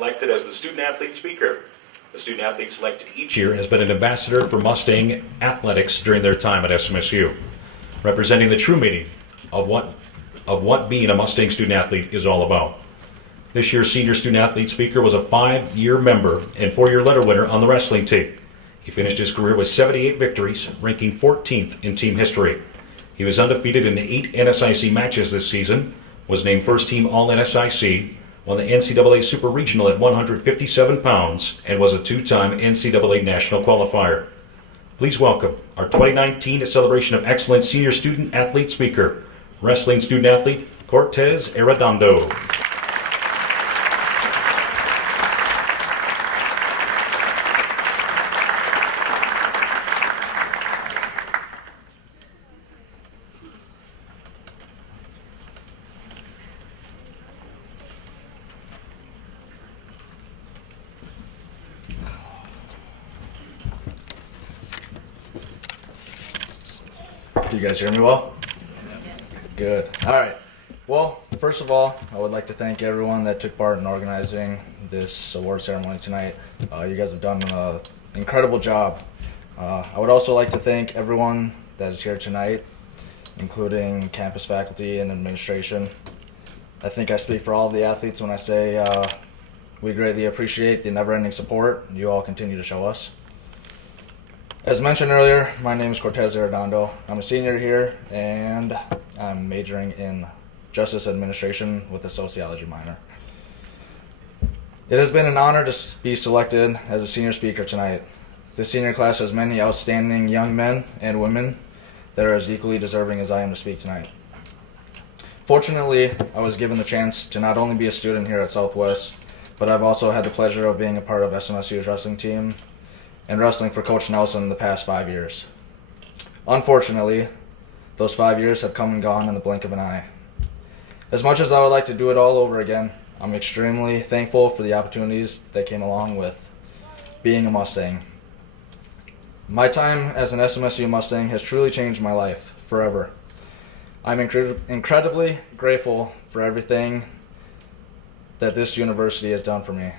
selected as the student-athlete speaker. The student-athlete selected each year has been an ambassador for Mustang athletics during their time at SMSU, representing the true meaning of what being a Mustang student-athlete is all about. This year's senior student-athlete speaker was a 5-year member and 4-year letter winner on the wrestling team. He finished his career with 78 victories, ranking 14th in team history. He was undefeated in the 8 NSIC matches this season, was named first team All-NSIC, won the NCAA Super Regional at 157 pounds, and was a 2-time NCAA National Qualifier. Please welcome our 2019 Celebration of Excellence Senior Student Athlete Speaker, Wrestling Student Athlete Cortez Arredondo. Do you guys hear me well? Good. All right. Well, first of all, I would like to thank everyone that took part in organizing this award ceremony tonight. You guys have done an incredible job. I would also like to thank everyone that is here tonight, including campus faculty and administration. I think I speak for all of the athletes when I say we greatly appreciate the never-ending support you all continue to show us. As mentioned earlier, my name is Cortez Arredondo. I'm a senior here, and I'm majoring in Justice Administration with a sociology minor. It has been an honor to be selected as a senior speaker tonight. This senior class has many outstanding young men and women that are as equally deserving as I am to speak tonight. Fortunately, I was given the chance to not only be a student here at Southwest, but I've also had the pleasure of being a part of SMSU's wrestling team and wrestling for Coach Nelson the past 5 years. Unfortunately, those 5 years have come and gone in the blink of an eye. As much as I would like to do it all over again, I'm extremely thankful for the opportunities that came along with being a Mustang. My time as an SMSU Mustang has truly changed my life forever. I'm incredibly grateful for everything that this university has done for me.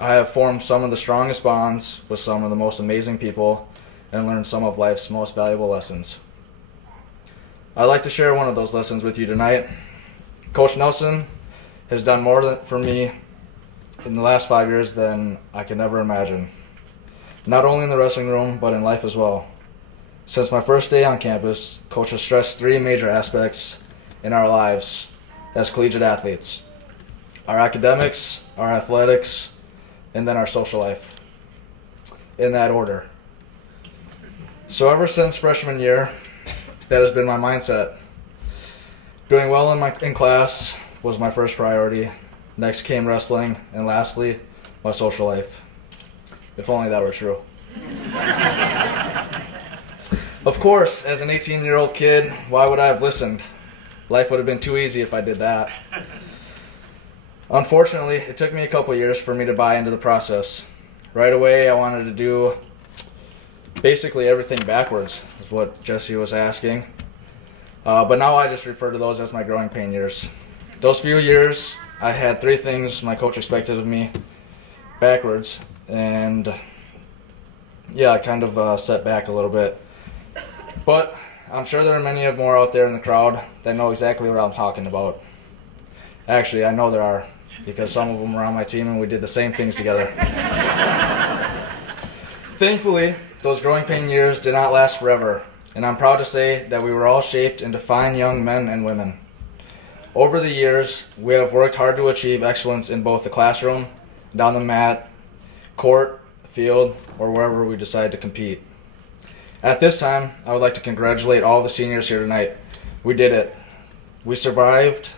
I have formed some of the strongest bonds with some of the most amazing people and learned some of life's most valuable lessons. I'd like to share one of those lessons with you tonight. Coach Nelson has done more for me in the last 5 years than I could ever imagine. Not only in the wrestling room, but in life as well. Since my first day on campus, Coach has stressed 3 major aspects in our lives as collegiate athletes: our academics, our athletics, and then our social life, in that order. So ever since freshman year, that has been my mindset. Doing well in class was my first priority. Next came wrestling, and lastly, my social life. If only that were true. Of course, as an 18-year-old kid, why would I have listened? Life would have been too easy if I did that. Unfortunately, it took me a couple years for me to buy into the process. Right away, I wanted to do basically everything backwards, is what Jesse was asking. But now I just refer to those as my growing pain years. Those few years, I had 3 things my coach expected of me backwards, and yeah, I kind of set back a little bit. But I'm sure there are many more out there in the crowd that know exactly what I'm talking about. Actually, I know there are, because some of them were on my team and we did the same things together. Thankfully, those growing pain years did not last forever, and I'm proud to say that we were all shaped into fine young men and women. Over the years, we have worked hard to achieve excellence in both the classroom, down the mat, court, field, or wherever we decide to compete. At this time, I would like to congratulate all the seniors here tonight. We did it. We survived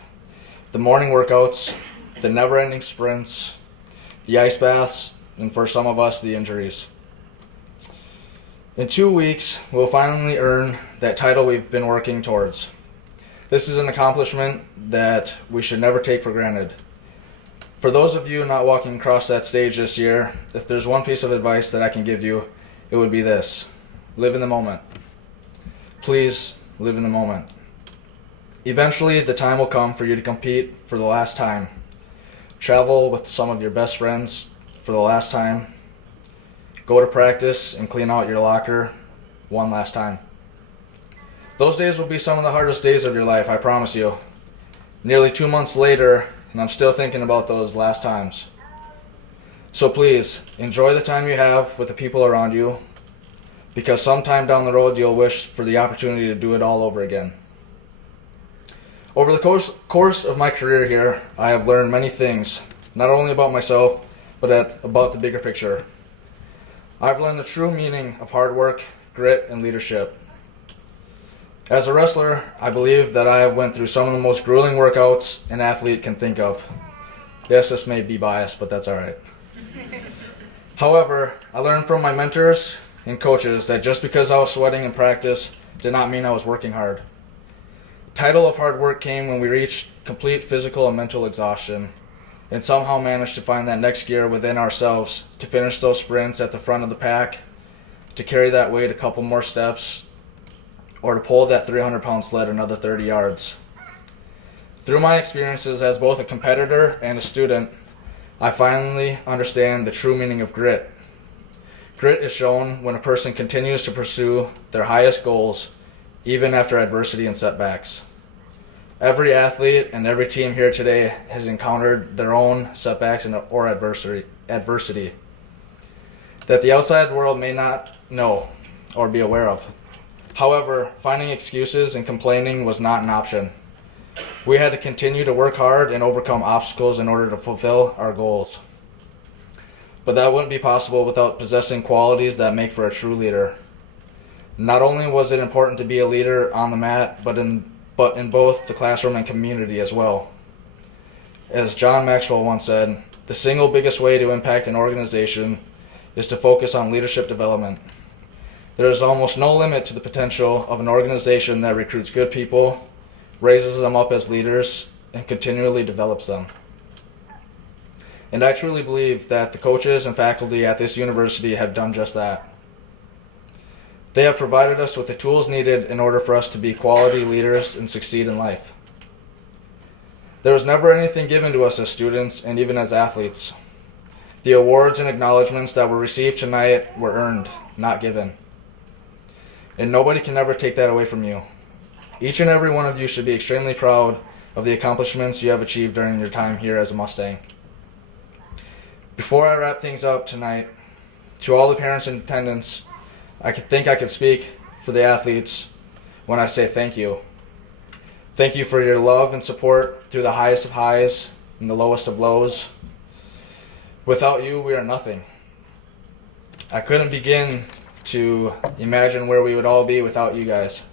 the morning workouts, the never-ending sprints, the ice baths, and for some of us, the injuries. In 2 weeks, we'll finally earn that title we've been working towards. This is an accomplishment that we should never take for granted. For those of you not walking across that stage this year, if there's one piece of advice that I can give you, it would be this: live in the moment. Please live in the moment. Eventually, the time will come for you to compete for the last time. travel with some of your best friends for the last time, go to practice and clean out your locker one last time. Those days will be some of the hardest days of your life, I promise you. Nearly 2 months later, and I'm still thinking about those last times. So please, enjoy the time you have with the people around you, because sometime down the road you'll wish for the opportunity to do it all over again. Over the course of my career here, I have learned many things, not only about myself, but about the bigger picture. I've learned the true meaning of hard work, grit, and leadership. As a wrestler, I believe that I have went through some of the most grueling workouts an athlete can think of. Yes, this may be biased, but that's all right. However, I learned from my mentors and coaches that just because I was sweating in practice did not mean I was working hard. The title of hard work came when we reached complete physical and mental exhaustion and somehow managed to find that next gear within ourselves to finish those sprints at the front of the pack, to carry that weight a couple more steps, or to pull that 300-pound sled another 30 yards. Through my experiences as both a competitor and a student, I finally understand the true meaning of grit. Grit is shown when a person continues to pursue their highest goals, even after adversity and setbacks. Every athlete and every team here today has encountered their own setbacks or adversity that the outside world may not know or be aware of. However, finding excuses and complaining was not an option. We had to continue to work hard and overcome obstacles in order to fulfill our goals. But that wouldn't be possible without possessing qualities that make for a true leader. Not only was it important to be a leader on the mat, but in both the classroom and community as well. As John Maxwell once said, the single biggest way to impact an organization is to focus on leadership development. There is almost no limit to the potential of an organization that recruits good people, raises them up as leaders, and continually develops them. And I truly believe that the coaches and faculty at this university have done just that. They have provided us with the tools needed in order for us to be quality leaders and succeed in life. There was never anything given to us as students and even as athletes. The awards and acknowledgments that were received tonight were earned, not given. And nobody can ever take that away from you. Each and every one of you should be extremely proud of the accomplishments you have achieved during your time here as a Mustang. Before I wrap things up tonight, to all the parents in attendance, I could speak for the athletes when I say thank you. Thank you for your love and support through the highest of highs and the lowest of lows. Without you, we are nothing. I couldn't begin to imagine where we would all be without you guys.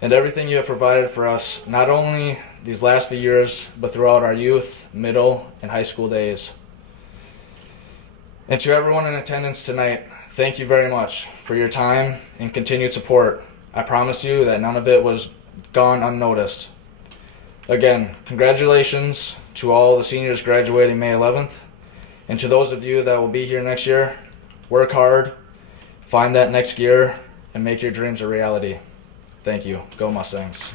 And everything you have provided for us, not only these last few years, but throughout our youth, middle, and high school days. And to everyone in attendance tonight, thank you very much for your time and continued support. I promise you that none of it was gone unnoticed. Again, congratulations to all the seniors graduating May 11th. And to those of you that will be here next year, work hard, find that next gear, and make your dreams a reality. Thank you. Go Mustangs.